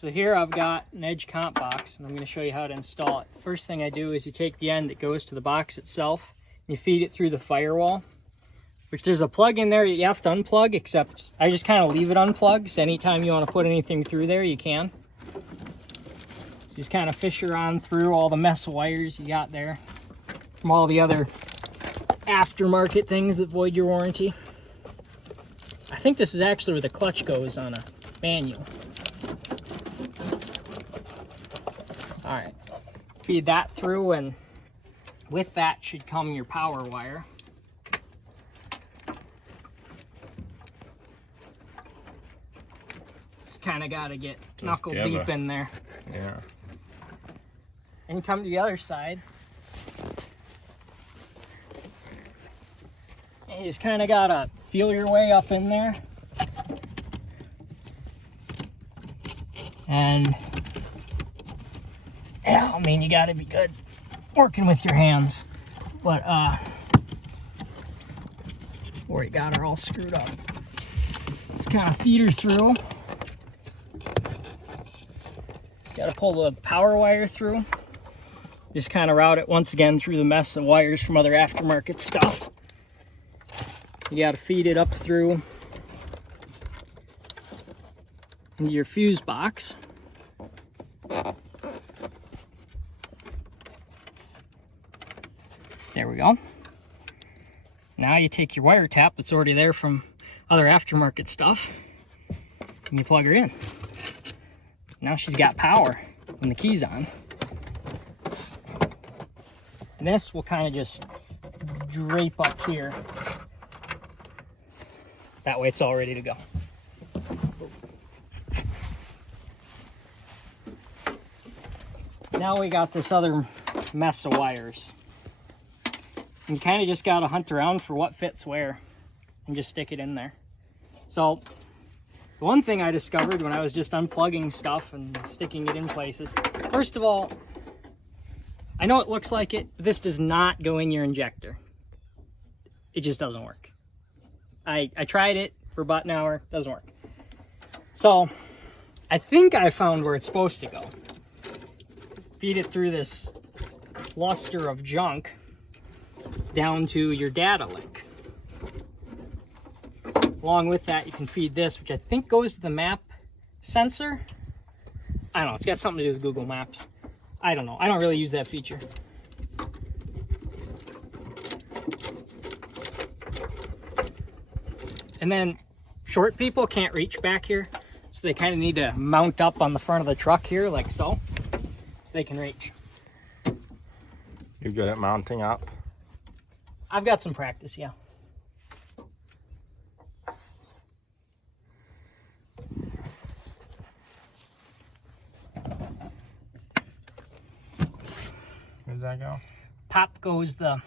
So here I've got an edge comp box, and I'm going to show you how to install it. First thing I do is you take the end that goes to the box itself, and you feed it through the firewall, which there's a plug in there you have to unplug, except I just kind of leave it unplugged, so anytime you want to put anything through there, you can. Just kind of fisher on through all the mess of wires you got there from all the other aftermarket things that void your warranty. I think this is actually where the clutch goes on a manual. All right, feed that through, and with that should come your power wire. Just kind of got to get knuckle deep in there. Yeah. And you come to the other side. And you just kind of got to feel your way up in there. And yeah, I mean, you got to be good working with your hands. But where you got her all screwed up. Just kind of feed her through. Got to pull the power wire through. Just kind of route it once again through the mess of wires from other aftermarket stuff. You got to feed it up through into your fuse box. There we go. Now you take your wire tap that's already there from other aftermarket stuff and you plug her in. Now she's got power when the key's on. And this will kind of just drape up here. That way it's all ready to go. Now we got this other mess of wires. And you kind of just got to hunt around for what fits where and just stick it in there. So the one thing I discovered when I was just unplugging stuff and sticking it in places, first of all, I know it looks like it, but this does not go in your injector. It just doesn't work. I tried it for about an hour, doesn't work. So I think I found where it's supposed to go. Feed it through this cluster of junk down to your data link. Along with that, you can feed this, which I think goes to the map sensor. I don't know, it's got something to do with Google Maps. I don't know, I don't really use that feature. And then short people can't reach back here, so they kind of need to mount up on the front of the truck here, like so they can reach. You good at mounting up? I've got some practice, yeah. Where does that go? Pop goes the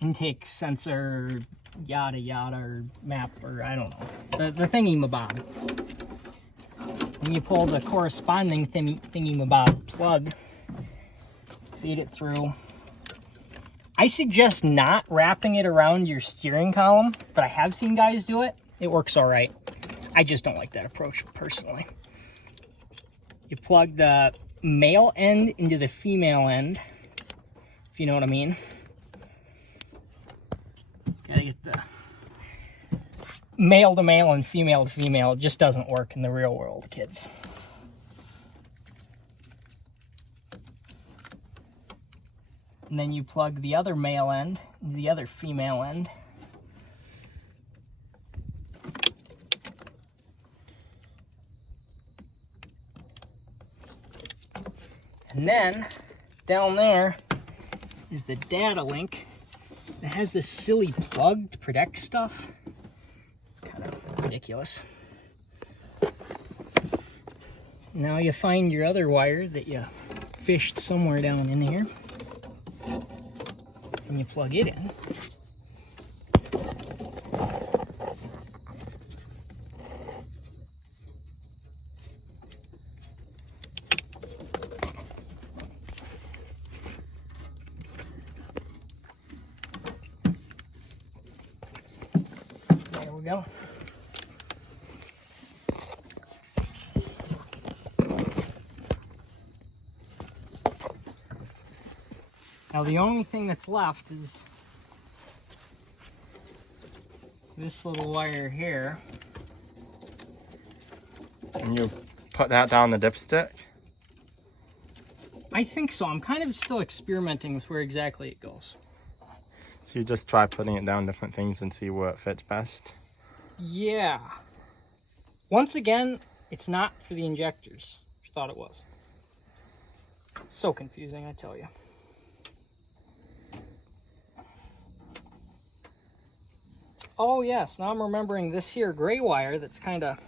intake sensor, yada yada, or map, or I don't know, the thingy-mabob. And you pull the corresponding thingy-mabob plug, feed it through. I suggest not wrapping it around your steering column, but I have seen guys do it. It works all right. I just don't like that approach personally. You plug the male end into the female end, if you know what I mean. Gotta get the male to male and female to female. It just doesn't work in the real world, kids. And then you plug the other male end into the other female end. And then down there is the data link. It has this silly plug to protect stuff. It's kind of ridiculous. Now you find your other wire that you fished somewhere down in here. And you plug it in. There we go. Now the only thing that's left is this little wire here. And you put that down the dipstick? I think so. I'm kind of still experimenting with where exactly it goes. So you just try putting it down different things and see where it fits best? Yeah. Once again, it's not for the injectors. I thought it was. So confusing, I tell you. Oh yes, now I'm remembering this here gray wire that's kind of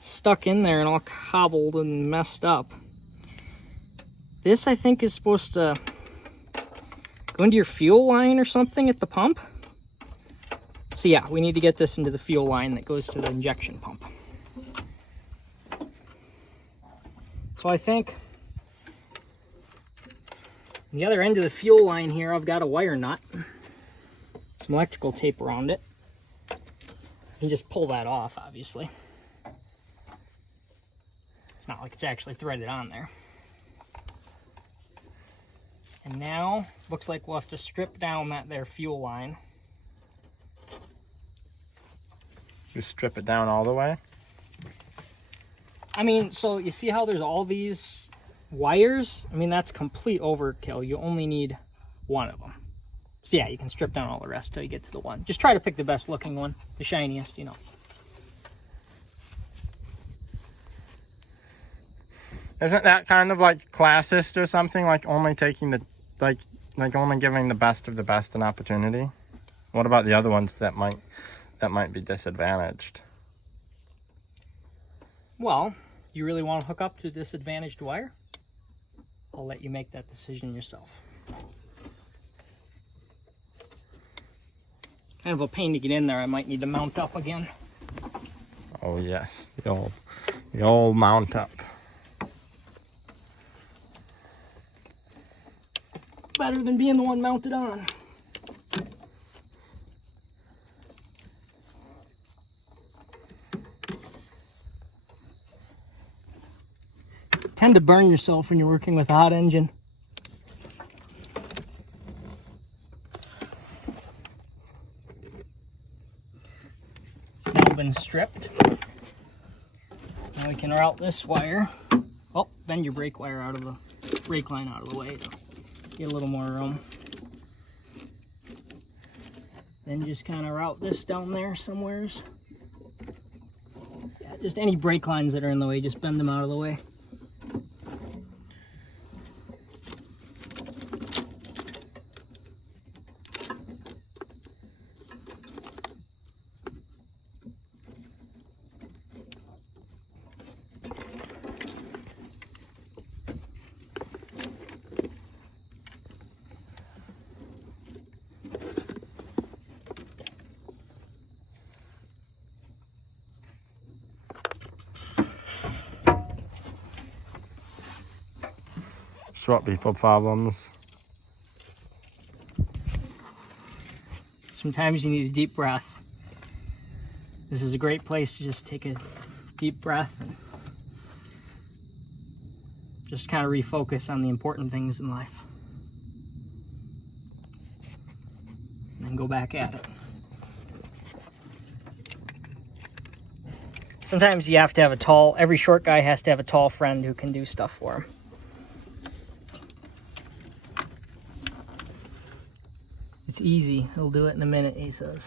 stuck in there and all cobbled and messed up. This, I think, is supposed to go into your fuel line or something at the pump. So yeah, we need to get this into the fuel line that goes to the injection pump. So I think on the other end of the fuel line here, I've got a wire nut, some electrical tape around it. You can just pull that off, obviously. It's not like it's actually threaded on there. And now, looks like we'll have to strip down that there fuel line. You strip it down all the way? I mean, so you see how there's all these wires? I mean, that's complete overkill. You only need one of them. So yeah, you can strip down all the rest till you get to the one. Just try to pick the best looking one, the shiniest, you know. Isn't that kind of like classist or something? Like only taking the, like only giving the best of the best an opportunity? What about the other ones that might be disadvantaged? Well, you really want to hook up to a disadvantaged wire? I'll let you make that decision yourself. Kind of a pain to get in there. I might need to mount up again. Oh yes, the old mount up. Better than being the one mounted on. Tend to burn yourself when you're working with a hot engine. It's now been stripped. Now we can route this wire. Oh, bend your brake wire out of the brake line out of the way. Get a little more room. Then just kind of route this down there somewheres. Yeah, just any brake lines that are in the way, just bend them out of the way. Short people problems. Sometimes you need a deep breath. This is a great place to just take a deep breath and just kind of refocus on the important things in life. And then go back at it. Sometimes you have to have every short guy has to have a tall friend who can do stuff for him. It's easy. He'll do it in a minute, he says.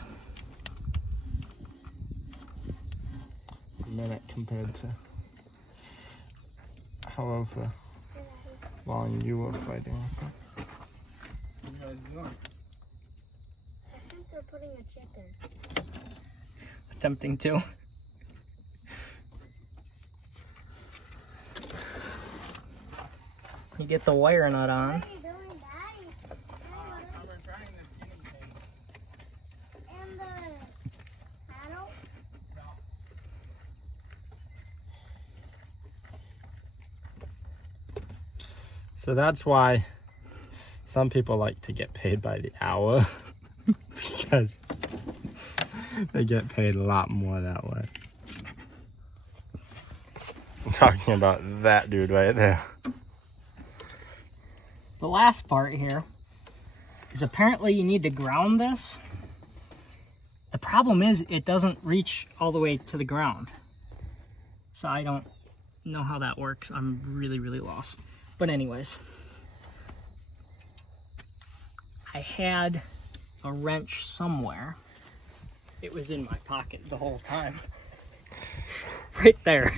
A minute compared to however long you were fighting. I think they're putting a chicken. Attempting to. You get the wire nut on. What are you doing, Daddy? And the paddle? So that's why some people like to get paid by the hour because they get paid a lot more that way. I'm talking about that dude right there. The last part here Because apparently you need to ground this. The problem is it doesn't reach all the way to the ground. So I don't know how that works. I'm really, really lost. But anyways, I had a wrench somewhere. It was in my pocket the whole time. Right there.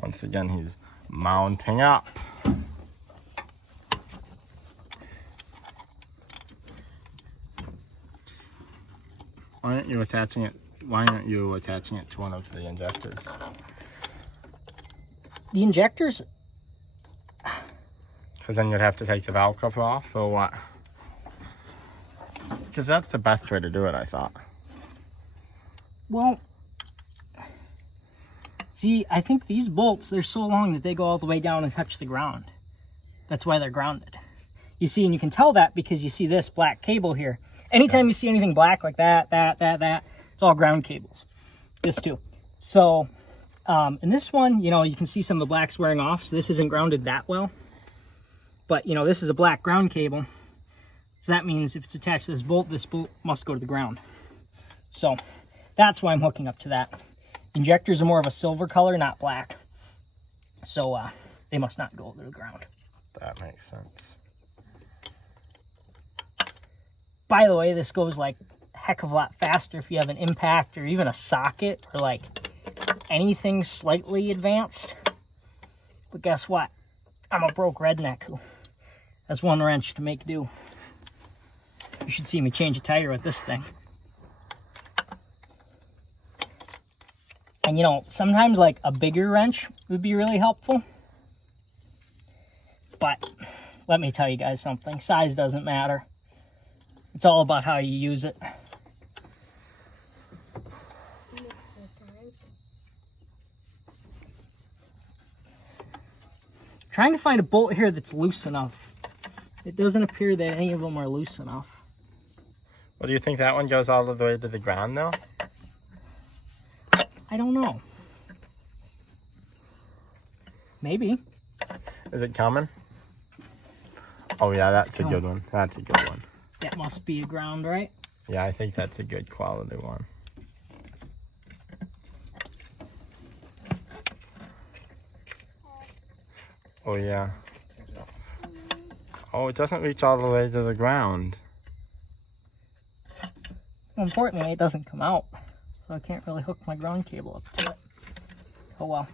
Once again, he's mounting up. Why aren't you attaching it? Why aren't you attaching it to one of the injectors? The injectors, Because then you'd have to take the valve cover off, or what? Because that's the best way to do it, I thought. well, see, I think these bolts, they're so long that they go all the way down and touch the ground. That's why they're grounded. You see, and you can tell that because you see this black cable here. Anytime you see anything black like that, it's all ground cables. This too. So, in this one, you know, you can see some of the blacks wearing off, so this isn't grounded that well. But, you know, this is a black ground cable. So that means if it's attached to this bolt must go to the ground. So, that's why I'm hooking up to that. Injectors are more of a silver color, not black. So, they must not go to the ground. That makes sense. By the way, this goes like a heck of a lot faster if you have an impact or even a socket or like anything slightly advanced. But guess what? I'm a broke redneck who has one wrench to make do. You should see me change a tire with this thing. And you know, sometimes like a bigger wrench would be really helpful. But let me tell you guys something. Size doesn't matter. It's all about how you use it. Trying to find a bolt here that's loose enough. It doesn't appear that any of them are loose enough. Well, do you think that one goes all the way to the ground though? I don't know. Maybe. Is it coming? Oh yeah, that's a good one. That's a good one. That must be a ground, right? Yeah, I think that's a good quality one. Oh yeah. Oh, it doesn't reach all the way to the ground. Well, importantly, it doesn't come out. So I can't really hook my ground cable up to it. Oh well.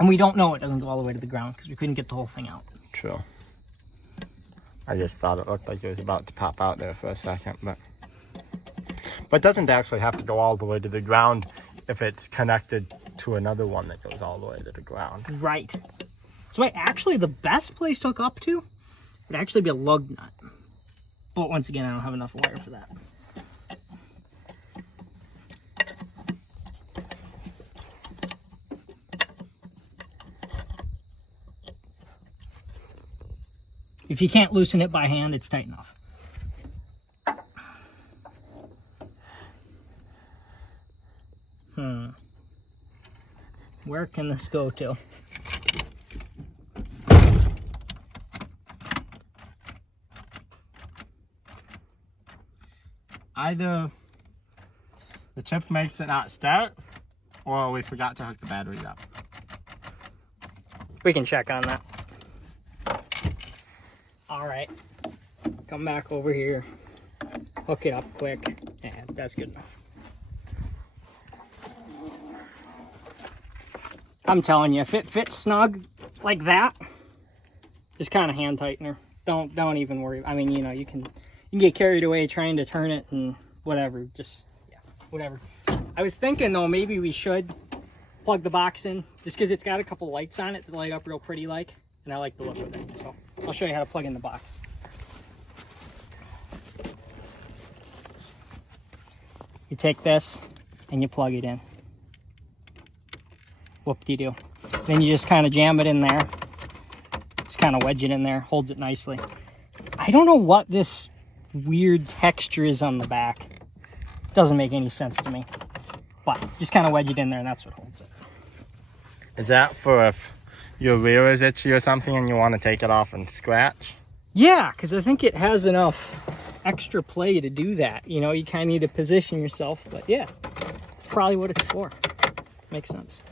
And we don't know it doesn't go all the way to the ground because we couldn't get the whole thing out. True. I just thought it looked like it was about to pop out there for a second, but it doesn't actually have to go all the way to the ground if it's connected to another one that goes all the way to the ground. Right. So actually the best place to hook up to would actually be a lug nut. But once again, I don't have enough wire for that. If you can't loosen it by hand, it's tight enough. Where can this go to? Either the chip makes it not start, or we forgot to hook the batteries up. We can check on that. All right, come back over here, hook it up quick, and that's good enough. I'm telling you, if it fits snug like that, just kind of hand tightener. Don't even worry. I mean, you know, you can get carried away trying to turn it and whatever. Just yeah, whatever. I was thinking though, maybe we should plug the box in, just because it's got a couple lights on it that light up real pretty like, and I like the look of it. So I'll show you how to plug in the box. You take this and you plug it in. Whoop-de-doo. Then you just kind of jam it in there. Just kind of wedge it in there, holds it nicely. I don't know what this weird texture is on the back. Doesn't make any sense to me. But just kind of wedge it in there and that's what holds it. Is that for your rear is itchy or something and you want to take it off and scratch? Yeah, because I think it has enough extra play to do that. You know, you kind of need to position yourself, but yeah, it's probably what it's for. Makes sense.